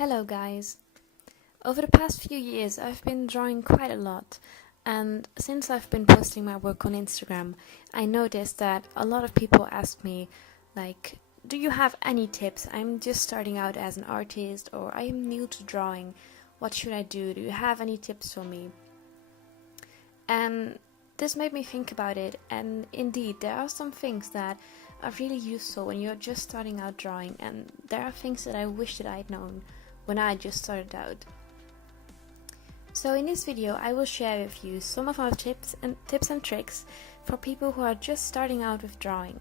Hello guys! Over the past few years I've been drawing quite a lot, and since I've been posting my work on Instagram, I noticed that a lot of people ask me, like, do you have any tips? I'm just starting out as an artist, or I am new to drawing. What should I do? Do you have any tips for me? And this made me think about it, and indeed there are some things that are really useful when you're just starting out drawing, and there are things that I wish that I'd known when I just started out. So in this video I will share with you some of my tips and tricks for people who are just starting out with drawing.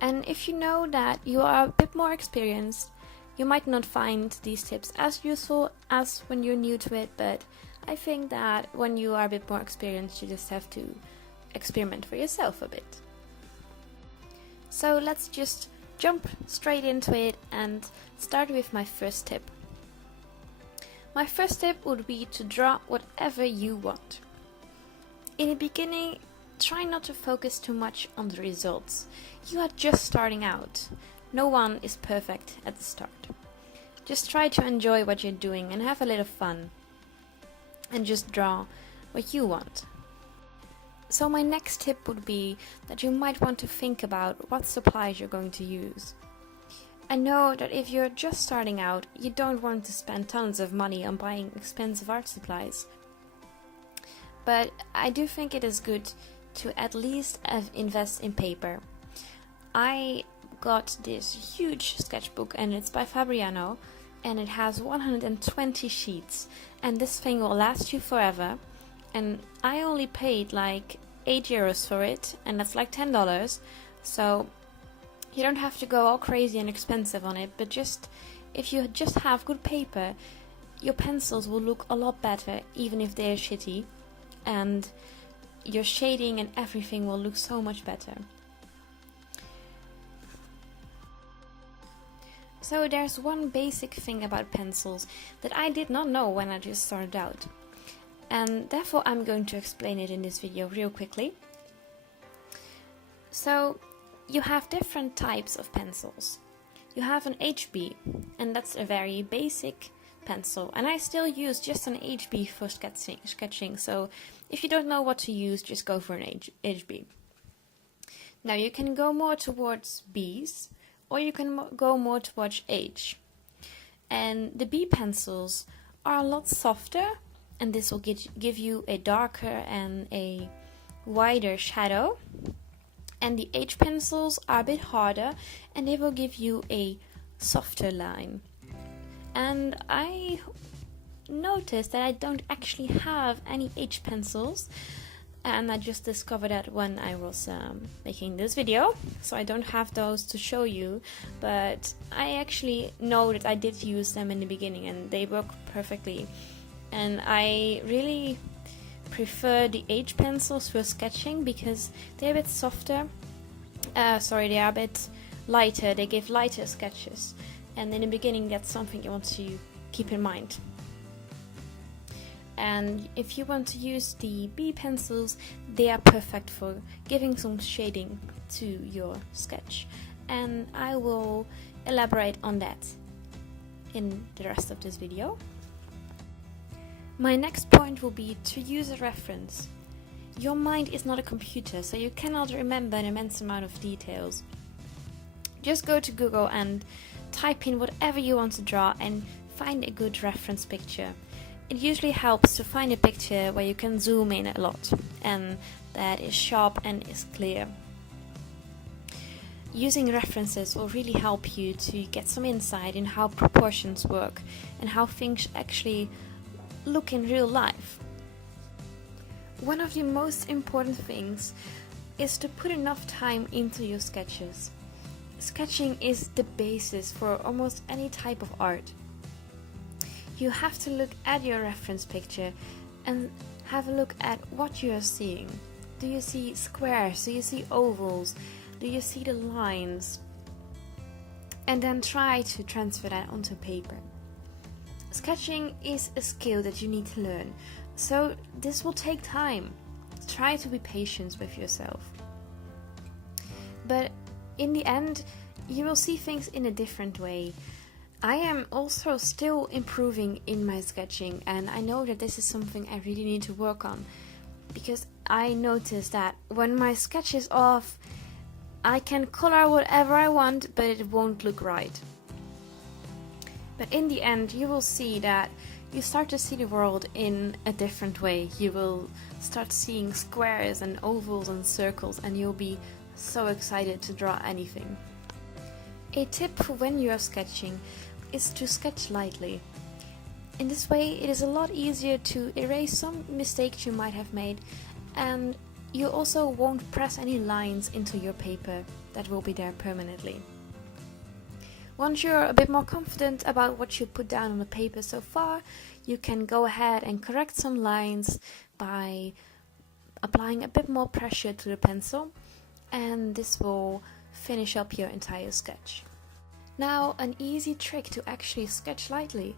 And if you know that you are a bit more experienced, you might not find these tips as useful as when you're new to it, but I think that when you are a bit more experienced you just have to experiment for yourself a bit. So let's just jump straight into it and start with my first tip. My first tip would be to draw whatever you want. In the beginning, try not to focus too much on the results. You are just starting out. No one is perfect at the start. Just try to enjoy what you're doing and have a little fun. And just draw what you want. So my next tip would be that you might want to think about what supplies you're going to use. I know that if you're just starting out, you don't want to spend tons of money on buying expensive art supplies. But I do think it is good to at least invest in paper. I got this huge sketchbook and it's by Fabriano and it has 120 sheets, and this thing will last you forever. And I only paid like €8 for it, and that's like $10, so you don't have to go all crazy and expensive on it, but just if you just have good paper, your pencils will look a lot better even if they're shitty, and your shading and everything will look so much better. So there's one basic thing about pencils that I did not know when I just started out. And therefore I'm going to explain it in this video real quickly. So you have different types of pencils. You have an HB, and that's a very basic pencil, and I still use just an HB for sketching, so if you don't know what to use, just go for an HB. Now you can go more towards Bs, or you can go more towards H. And the B pencils are a lot softer, and this will give you a darker and a wider shadow. And the H pencils are a bit harder and they will give you a softer line. And I noticed that I don't actually have any H pencils, and I just discovered that when I was making this video, so I don't have those to show you, but I actually know that I did use them in the beginning and they work perfectly. And I really prefer the H pencils for sketching because they're a bit softer. They are a bit lighter. They give lighter sketches. And in the beginning, that's something you want to keep in mind. And if you want to use the B pencils, they are perfect for giving some shading to your sketch. And I will elaborate on that in the rest of this video. My next point will be to use a reference. Your mind is not a computer, so you cannot remember an immense amount of details. Just go to Google and type in whatever you want to draw and find a good reference picture. It usually helps to find a picture where you can zoom in a lot and that is sharp and is clear. Using references will really help you to get some insight in how proportions work and how things actually look in real life. One of the most important things is to put enough time into your sketches. Sketching is the basis for almost any type of art. You have to look at your reference picture and have a look at what you are seeing. Do you see squares? Do you see ovals? Do you see the lines? And then try to transfer that onto paper. Sketching is a skill that you need to learn, so this will take time. Try to be patient with yourself. But in the end, you will see things in a different way. I am also still improving in my sketching, and I know that this is something I really need to work on, because I noticed that when my sketch is off, I can color whatever I want, but it won't look right. But in the end, you will see that you start to see the world in a different way. You will start seeing squares and ovals and circles, and you'll be so excited to draw anything. A tip for when you are sketching is to sketch lightly. In this way, it is a lot easier to erase some mistakes you might have made, and you also won't press any lines into your paper that will be there permanently. Once you're a bit more confident about what you put down on the paper so far, you can go ahead and correct some lines by applying a bit more pressure to the pencil, and this will finish up your entire sketch. Now, an easy trick to actually sketch lightly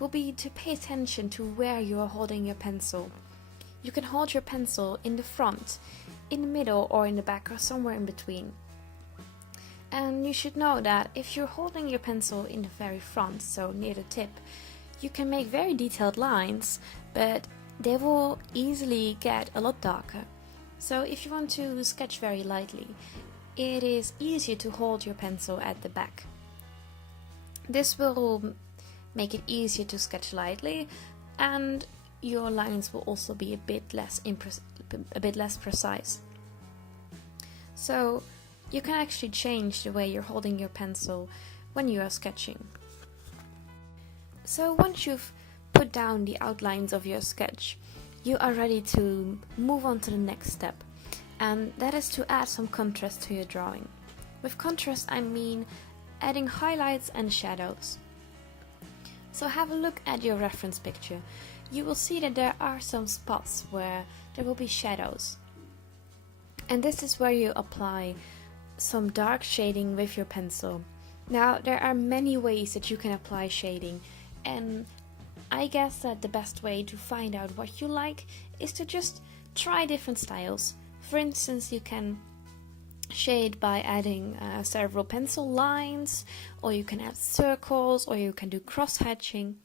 will be to pay attention to where you are holding your pencil. You can hold your pencil in the front, in the middle, or in the back, or somewhere in between. And you should know that if you're holding your pencil in the very front, so near the tip, you can make very detailed lines, but they will easily get a lot darker. So if you want to sketch very lightly, it is easier to hold your pencil at the back. This will make it easier to sketch lightly, and your lines will also be a bit less precise. So you can actually change the way you're holding your pencil when you are sketching. So once you've put down the outlines of your sketch, you are ready to move on to the next step, and that is to add some contrast to your drawing. With contrast, I mean adding highlights and shadows. So have a look at your reference picture. You will see that there are some spots where there will be shadows. And this is where you apply some dark shading with your pencil. Now, there are many ways that you can apply shading, and I guess that the best way to find out what you like is to just try different styles. For instance, you can shade by adding several pencil lines, or you can add circles, or you can do cross-hatching.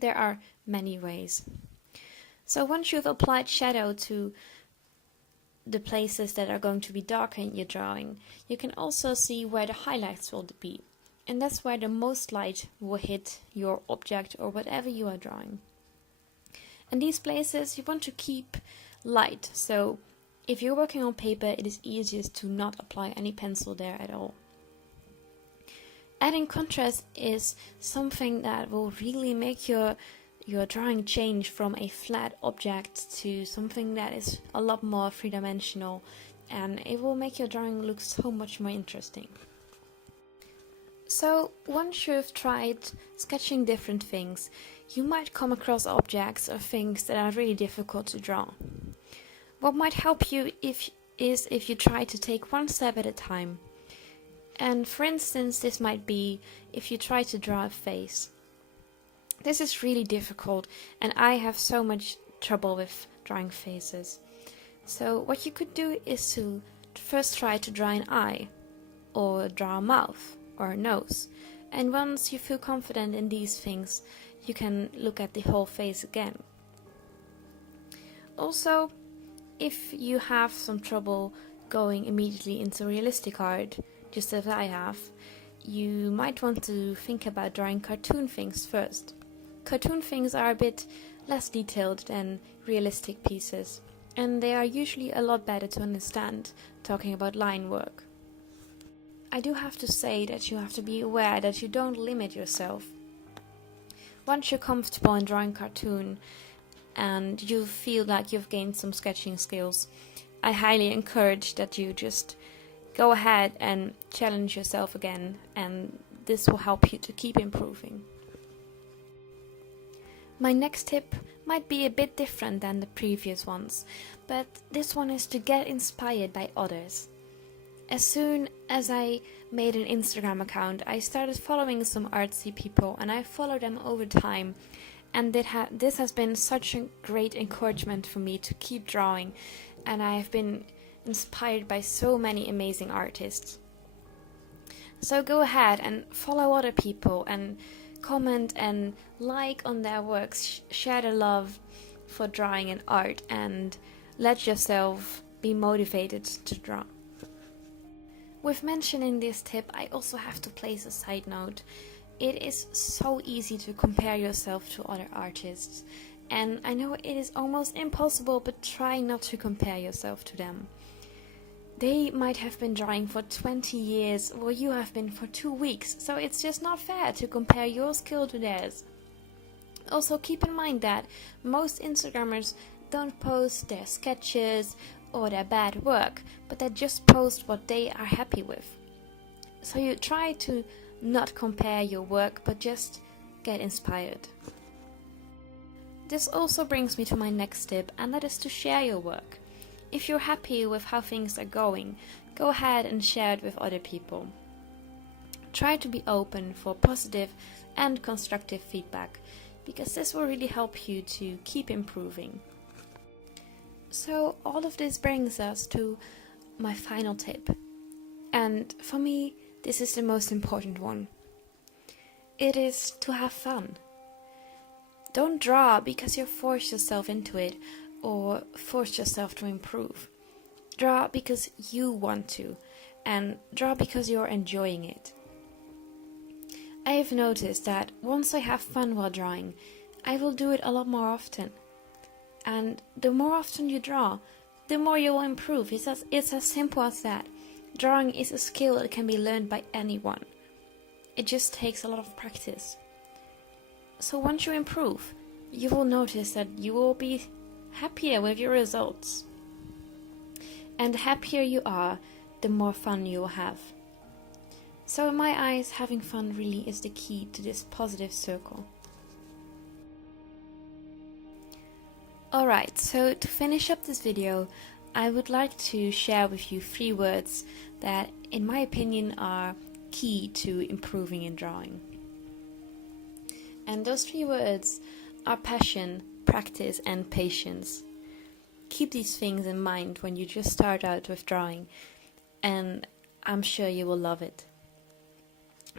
There are many ways. So once you've applied shadow to the places that are going to be darker in your drawing, you can also see where the highlights will be, and that's where the most light will hit your object or whatever you are drawing. And these places you want to keep light, so if you're working on paper, it is easiest to not apply any pencil there at all. Adding contrast is something that will really make your drawing change from a flat object to something that is a lot more three-dimensional, and it will make your drawing look so much more interesting. So once you've tried sketching different things, you might come across objects or things that are really difficult to draw. What might help you if you try to take one step at a time. And for instance, this might be if you try to draw a face. This is really difficult, and I have so much trouble with drawing faces. So what you could do is to first try to draw an eye, or draw a mouth, or a nose. And once you feel confident in these things, you can look at the whole face again. Also, if you have some trouble going immediately into realistic art, just as I have, you might want to think about drawing cartoon things first. Cartoon things are a bit less detailed than realistic pieces, and they are usually a lot better to understand, talking about line work. I do have to say that you have to be aware that you don't limit yourself. Once you're comfortable in drawing cartoon, and you feel like you've gained some sketching skills, I highly encourage that you just go ahead and challenge yourself again, and this will help you to keep improving. My next tip might be a bit different than the previous ones, but this one is to get inspired by others. As soon as I made an Instagram account, I started following some artsy people, and I followed them over time. And this has been such a great encouragement for me to keep drawing, and I have been inspired by so many amazing artists. So go ahead and follow other people and comment and like on their works, share the love for drawing and art, and let yourself be motivated to draw. With mentioning this tip, I also have to place a side note. It is so easy to compare yourself to other artists, and I know it is almost impossible, but try not to compare yourself to them. They might have been drawing for 20 years, while you have been for 2 weeks, so it's just not fair to compare your skill to theirs. Also, keep in mind that most Instagrammers don't post their sketches or their bad work, but they just post what they are happy with. So you try to not compare your work, but just get inspired. This also brings me to my next tip, and that is to share your work. If you're happy with how things are going, go ahead and share it with other people. Try to be open for positive and constructive feedback, because this will really help you to keep improving. So all of this brings us to my final tip, and for me this is the most important one. It is to have fun. Don't draw because you force yourself into it or force yourself to improve. Draw because you want to, and draw because you're enjoying it. I have noticed that once I have fun while drawing, I will do it a lot more often. And the more often you draw, the more you will improve. It's as simple as that. Drawing is a skill that can be learned by anyone. It just takes a lot of practice. So once you improve, you will notice that you will be happier with your results. And the happier you are, the more fun you will have. So in my eyes, having fun really is the key to this positive circle. Alright, so to finish up this video, I would like to share with you 3 words that, in my opinion, are key to improving in drawing. And those 3 words are passion, practice, and patience. Keep these things in mind when you just start out with drawing, and I'm sure you will love it.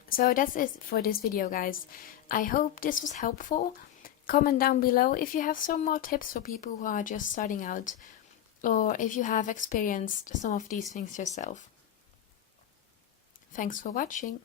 So that's it for this video, guys. I hope this was helpful. Comment down below if you have some more tips for people who are just starting out, or if you have experienced some of these things yourself. Thanks for watching.